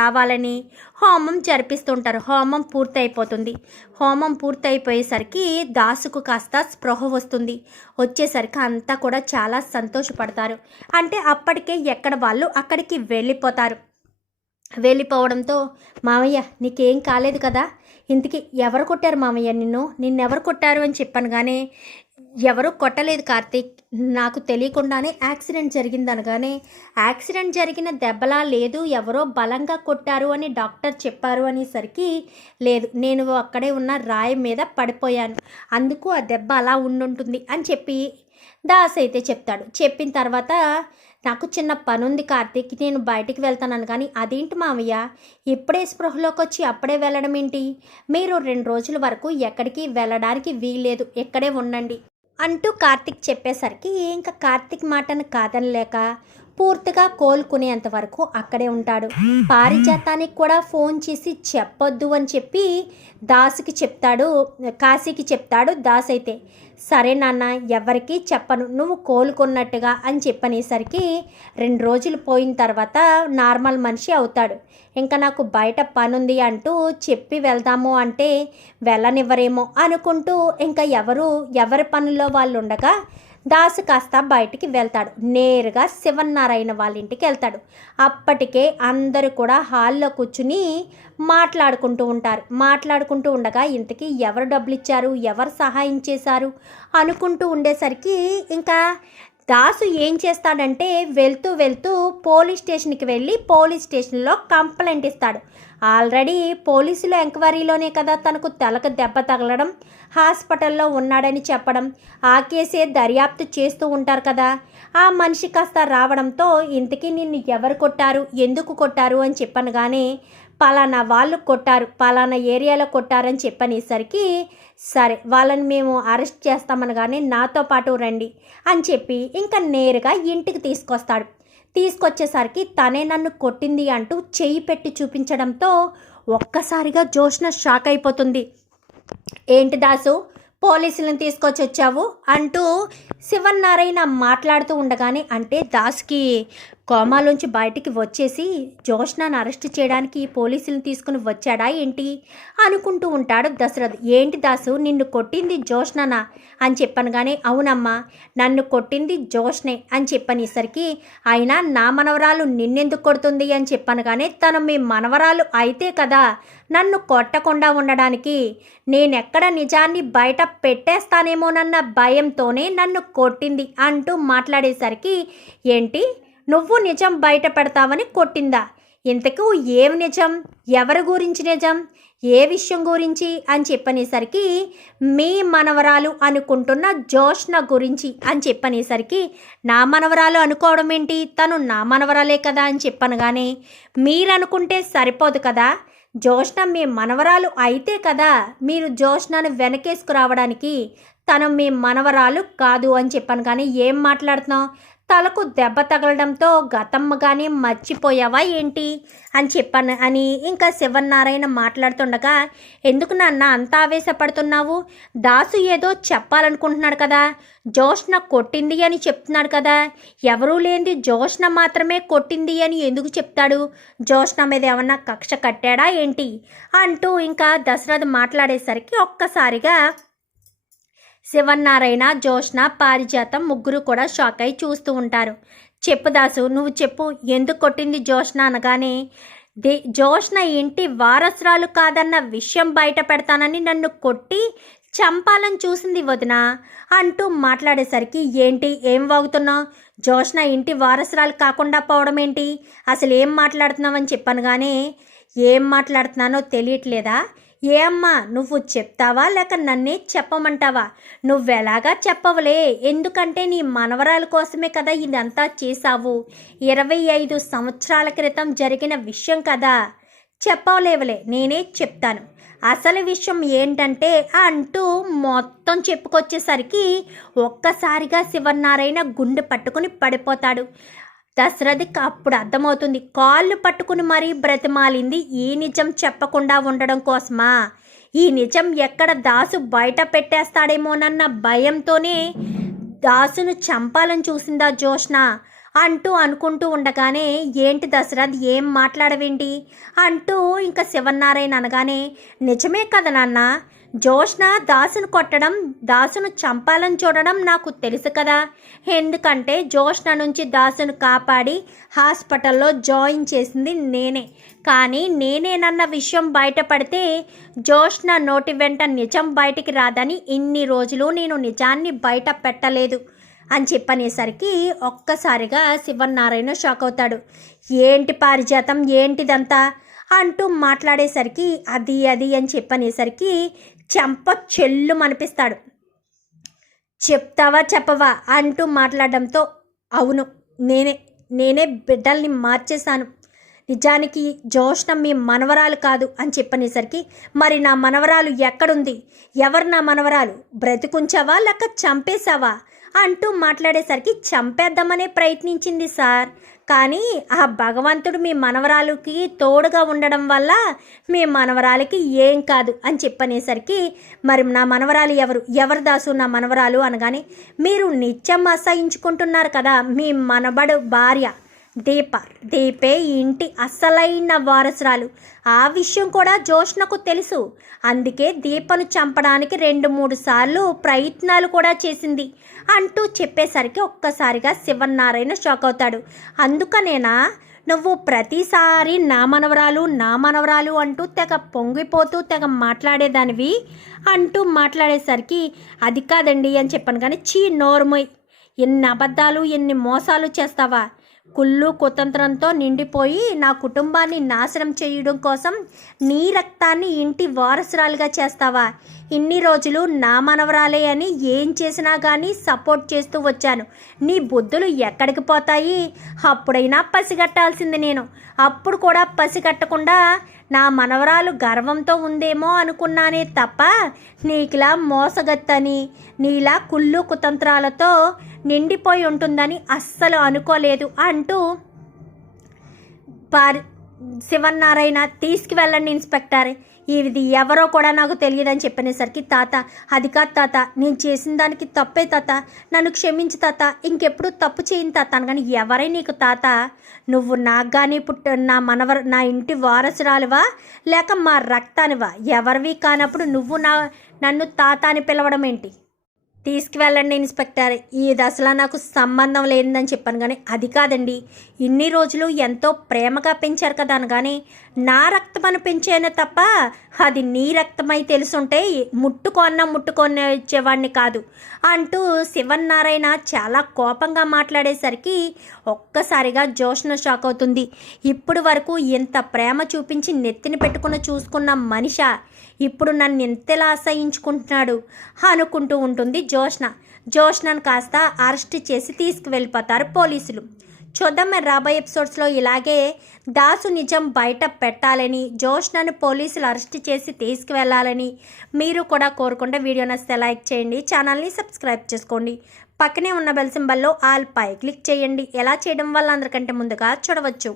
కావాలని హోమం జరిపిస్తుంటారు. హోమం పూర్తయిపోతుంది. హోమం పూర్తయిపోయేసరికి దాసుకు కాస్త స్పృహ వస్తుంది. వచ్చేసరికి అంతా కూడా చాలా సంతోషపడతారు. అంటే అప్పటికే ఎక్కడ వాళ్ళు అక్కడికి వెళ్ళిపోతారు. వెళ్ళిపోవడంతో మామయ్య నీకేం కాలేదు కదా? ఇంతకీ ఎవరు కొట్టారు మామయ్య నిన్ను? నిన్నెవరు కొట్టారు? అని చెప్పాను కానీ ఎవరు కొట్టలేదు కార్తీక్. నాకు తెలియకుండానే యాక్సిడెంట్ జరిగింది అనగానే యాక్సిడెంట్ జరిగిన దెబ్బలా లేదు ఎవరో బలంగా కొట్టారు అని డాక్టర్ చెప్పారు అనేసరికి లేదు నేను అక్కడే ఉన్న రాయి మీద పడిపోయాను. అందుకు ఆ దెబ్బ అలా ఉండుంటుంది అని చెప్పి దాస్ అయితే చెప్తాడు. చెప్పిన తర్వాత నాకు చిన్న పని ఉంది కార్తీక్ నేను బయటికి వెళ్తానని కానీ అదేంటి మామయ్య ఇప్పుడే స్పృహలోకి వచ్చి అప్పుడే వెళ్ళడం ఏంటి మీరు రెండు రోజుల వరకు ఎక్కడికి వెళ్ళడానికి వీల్లేదు ఇక్కడే ఉండండి. అంటూ కార్తీక్ చెప్పేసరికి ఇంకా కార్తీక్ మాటను కాదనలేక పూర్తిగా కోలుకునేంత వరకు అక్కడే ఉంటాడు. పారిజాతానికి కూడా ఫోన్ చేసి చెప్పొద్దు అని చెప్పి దాసుకి చెప్తాడు కాశీకి చెప్తాడు దాస్ అయితే. సరే నాన్న ఎవరికి చెప్పను నువ్వు కోలుకున్నట్టుగా అని చెప్పనేసరికి రెండు రోజులు పోయిన తర్వాత నార్మల్ మనిషి అవుతాడు. ఇంకా నాకు బయట పనుంది అంటూ చెప్పి వెళ్దాము అంటే వెళ్ళనివ్వరేమో అనుకుంటూ ఇంకా ఎవరు ఎవరి పనుల్లో వాళ్ళు ఉండగా దాసు కాస్త బయటికి వెళ్తాడు. నేరుగా శివన్నారాయణ వాళ్ళ ఇంటికి వెళ్తాడు. అప్పటికే అందరూ కూడా హాల్లో కూర్చుని మాట్లాడుకుంటూ ఉంటారు. మాట్లాడుకుంటూ ఉండగా ఇంతకీ ఎవరు డబ్బులు ఇచ్చారు ఎవరు సహాయం చేశారు? అనుకుంటూ ఉండేసరికి ఇంకా దాసు ఏం చేస్తాడంటే వెళ్తూ వెళ్తూ పోలీస్ స్టేషన్కి వెళ్ళి పోలీస్ స్టేషన్లో కంప్లైంట్ ఇస్తాడు. ఆల్రెడీ పోలీసులు ఎంక్వైరీలోనే కదా తనకు తలకు దెబ్బ తగలడం హాస్పిటల్లో ఉన్నాడని చెప్పడం ఆ కేసే దర్యాప్తు చేస్తూ ఉంటారు కదా. ఆ మనిషి కాస్త రావడంతో ఇంతకీ నిన్ను ఎవరు కొట్టారు ఎందుకు కొట్టారు అని చెప్పను కానీ పలానా వాళ్ళు కొట్టారు పలానా ఏరియాలో కొట్టారని చెప్పనేసరికి సరే వాళ్ళని మేము అరెస్ట్ చేస్తామనగానే నాతో పాటు రండి అని చెప్పి ఇంకా నేరుగా ఇంటికి తీసుకొస్తాడు. తీసుకొచ్చేసరికి తనే నన్ను కొట్టింది అంటూ చేయి పెట్టి చూపించడంతో ఒక్కసారిగా జోష్న షాక్ అయిపోతుంది. ఏంటి దాసు పోలీసులను తీసుకొచ్చి వచ్చావు? అంటూ శివన్నారాయణ మాట్లాడుతూ ఉండగానే అంటే దాస్కి కోమాలోంచి బయటికి వచ్చేసి జోష్నాను అరెస్ట్ చేయడానికి పోలీసులను తీసుకుని వచ్చాడా ఏంటి? అనుకుంటూ ఉంటాడు దశరథ్. ఏంటి దాసు నిన్ను కొట్టింది జోష్ననా? అని చెప్పాను కానీ అవునమ్మా నన్ను కొట్టింది జోష్నే అని చెప్పనేసరికి అయినా నా మనవరాలు నిన్నెందుకు కొడుతుంది? అని చెప్పాను కానీ తను మీ మనవరాలు అయితే కదా నన్ను కొట్టకుండా ఉండడానికి నేనెక్కడ నిజాన్ని బయట పెట్టేస్తానేమోనన్న భయంతోనే నన్ను కొట్టింది అంటూ మాట్లాడేసరికి ఏంటి? నువ్వు నిజం బయట పెడతావని కొట్టిందా? ఇంతకు ఏం నిజం? ఎవరి గురించి నిజం? ఏ విషయం గురించి? అని చెప్పనేసరికి మీ మనవరాలు అనుకుంటున్న జోష్న గురించి అని చెప్పనేసరికి నా మనవరాలు అనుకోవడం ఏంటి? తను నా మనవరాలే కదా అని చెప్పనగానే మీరు అనుకుంటే సరిపోదు కదా? జోష్న మీ మనవరాలు అయితే కదా మీరు జోష్నను వెనకేసుకురావడానికి తను మీ మనవరాలు కాదు అని చెప్పాను కానీ ఏం మాట్లాడుతున్నావు? తలకు దెబ్బ తగలడంతో గతమ్మగానే మర్చిపోయావా ఏంటి? అని చెప్పాను. అని ఇంకా శివనారాయణ మాట్లాడుతుండగా ఎందుకు నాన్న అంత ఆవేశపడుతున్నావు? దాసు ఏదో చెప్పాలనుకుంటున్నాడు కదా. జోష్న కొట్టింది అని చెప్తున్నాడు కదా. ఎవరూ లేనిది జోష్న మాత్రమే కొట్టింది అని ఎందుకు చెప్తాడు? జోష్న మీద ఏమన్నా కక్ష కట్టాడా ఏంటి? అంటూ ఇంకా దశరథ్ మాట్లాడేసరికి ఒక్కసారిగా శివన్నారాయణ జోష్న పారిజాతం ముగ్గురు కూడా షాక్ అయి చూస్తూ ఉంటారు. చెప్పు దాసు నువ్వు చెప్పు ఎందుకు కొట్టింది జోష్న అనగానే దే జోష్న ఇంటి వారసురాలు కాదన్న విషయం బయట పెడతానని నన్ను కొట్టి చంపాలని చూసింది వదిన? అంటూ మాట్లాడేసరికి ఏంటి ఏం వాగుతున్నావు? జోష్న ఇంటి వారసురాలు కాకుండా పోవడం ఏంటి అసలు ఏం మాట్లాడుతున్నావని చెప్పాను కానీ ఏం మాట్లాడుతున్నానో తెలియట్లేదా? ఏ అమ్మా నువ్వు చెప్తావా లేక నన్నే చెప్పమంటావా? నువ్వెలాగా చెప్పవలే? ఎందుకంటే నీ మనవరాల కోసమే కదా ఇదంతా చేశావు. ఇరవై ఐదు సంవత్సరాల క్రితం జరిగిన విషయం కదా. చెప్పవలేవలే నేనే చెప్తాను. అసలు విషయం ఏంటంటే అంటూ మొత్తం చెప్పుకొచ్చేసరికి ఒక్కసారిగా శివనారాయణ గుండె పట్టుకుని పడిపోతాడు. దశరథికి అప్పుడు అర్థమవుతుంది. కాళ్ళు పట్టుకుని మరీ బ్రతిమాలింది. ఈ నిజం చెప్పకుండా ఉండడం కోసమా? ఈ నిజం ఎక్కడ దాసు బయట పెట్టేస్తాడేమోనన్న భయంతోనే దాసును చంపాలని చూసిందా జోష్న అంటూ అనుకుంటూ ఉండగానే ఏంటి దశరథ్ ఏం మాట్లాడవేంటి? అంటూ ఇంకా శివనారాయణ అనగానే నిజమే కదా నాన్న? జోష్న దాసును కొట్టడం దాసును చంపాలని చూడడం నాకు తెలుసు కదా. ఎందుకంటే జోష్న నుంచి దాసును కాపాడి హాస్పిటల్లో జాయిన్ చేసింది నేనే. కానీ నేనేనన్న విషయం బయటపడితే జోష్న నోటి వెంట నిజం బయటికి రాదని ఇన్ని రోజులు నేను నిజాన్ని బయట పెట్టలేదు అని చెప్పనేసరికి ఒక్కసారిగా శివనారాయణ షాక్ అవుతాడు. ఏంటి పారిజాతం? ఏంటిదంతా? అంటూ మాట్లాడేసరికి అది అది అని చెప్పనేసరికి చెంప చెల్లు అనిపిస్తాడు చెప్తావా చెప్పవా అంటూ మాట్లాడడంతో అవును నేనే నేనే బిడ్డల్ని మార్చేశాను. నిజానికి జోష్న మీ మనవరాలు కాదు అని చెప్పనేసరికి మరి నా మనవరాలు ఎక్కడుంది? ఎవరు నా మనవరాలు? బ్రతికుంచావా లేక చంపేశావా? అంటూ మాట్లాడేసరికి చంపేద్దామనే ప్రయత్నించింది సార్. కానీ ఆ భగవంతుడు మీ మనవరాలుకి తోడుగా ఉండడం వల్ల మీ మనవరాలకి ఏం కాదు అని చెప్పనేసరికి మరి నా మనవరాలు ఎవరు? ఎవరు దాసు నా మనవరాలు? అనగానే మీరు నిత్యం అసహించుకుంటున్నారు కదా మీ మనబడు భార్య. దీప దీపే ఈ ఇంటి అసలైన వారసురాలు. ఆ విషయం కూడా జోష్నకు తెలుసు. అందుకే దీపను చంపడానికి రెండు మూడు సార్లు ప్రయత్నాలు కూడా చేసింది. అంటూ చెప్పేసరికి ఒక్కసారిగా శివనారాయణ షాక్ అవుతాడు. అందుకనేనా? నువ్వు ప్రతిసారి నా మనవరాలు నా మనవరాలు అంటూ తెగ పొంగిపోతూ తెగ మాట్లాడేదానివి? అంటూ మాట్లాడేసరికి అది కాదండి అని చెప్పాను కానీ చీ నోర్మోయ్. ఎన్ని అబద్ధాలు ఎన్ని మోసాలు చేస్తావా? కుళ్ళు కుతంత్రంతో నిండిపోయి నా కుటుంబాన్ని నాశనం చేయడం కోసం నీ రక్తాన్ని ఇంటి వారసురాలుగా చేస్తావా? ఇన్ని రోజులు నా మనవరాలే అని ఏం చేసినా కానీ సపోర్ట్ చేస్తూ వచ్చాను. నీ బుద్ధులు ఎక్కడికి పోతాయి? అప్పుడైనా పసిగట్టాల్సింది నేను. అప్పుడు కూడా పసిగట్టకుండా నా మనవరాలు గర్వంతో ఉందేమో అనుకున్నానే తప్ప నీకులా మోసగత్తని నీలా కుళ్ళు కుతంత్రాలతో నిండిపోయి ఉంటుందని అస్సలు అనుకోలేదు అంటూ పారి శివన్నారాయణ తీసుకువెళ్ళండి ఇన్స్పెక్టర్. ఇది ఎవరో కూడా నాకు తెలియదని చెప్పనేసరికి తాత అది కాదు తాత నేను చేసిన దానికి తప్పే తాత నన్ను క్షమించు తాత ఇంకెప్పుడు తప్పు చేయను తాత అనగాని ఎవరై నీకు తాత? నువ్వు నాకు కానీ పుట్ట నా మనవర నా ఇంటి వారసురాలువా? లేక మా రక్తానివా? ఎవరివి కానప్పుడు నువ్వు నా నన్ను తాత అని పిలవడం ఏంటి తీసుకువెళ్ళండి ఇన్స్పెక్టర్. ఈ దశలో నాకు సంబంధం లేదని చెప్పాను కానీ అది కాదండి. ఇన్ని రోజులు ఎంతో ప్రేమగా పెంచారు కదా అనగానే నా రక్తమని పెంచాను తప్ప అది నీ రక్తమై తెలుసుంటే ముట్టుకొన్న ముట్టుకొని ఇచ్చేవాడిని కాదు అంటూ శివన్నారాయణ చాలా కోపంగా మాట్లాడేసరికి ఒక్కసారిగా జోష్న షాక్ అవుతుంది. ఇప్పుడు వరకు ఇంత ప్రేమ చూపించి నెత్తిని పెట్టుకుని చూసుకున్న మనిష ఇప్పుడు నన్ను ఇంతలా అసహించుకుంటున్నాడు అనుకుంటూ ఉంటుంది జోష్న జోష్నను కాస్త అరెస్ట్ చేసి తీసుకువెళ్ళిపోతారు పోలీసులు. చూద్దాం మరి రాబోయే ఎపిసోడ్స్లో ఇలాగే దాసు నిజం బయట పెట్టాలని జోష్నను పోలీసులు అరెస్ట్ చేసి తీసుకువెళ్ళాలని మీరు కూడా కోరుకుంటే వీడియో నచ్చితే లైక్ చేయండి ఛానల్ని సబ్స్క్రైబ్ చేసుకోండి. పక్కనే ఉన్న బెల్ సింబల్లో ఆల్ పై క్లిక్ చేయండి. ఎలా చేయడం వల్ల అందరికంటే ముందుగా చూడవచ్చు.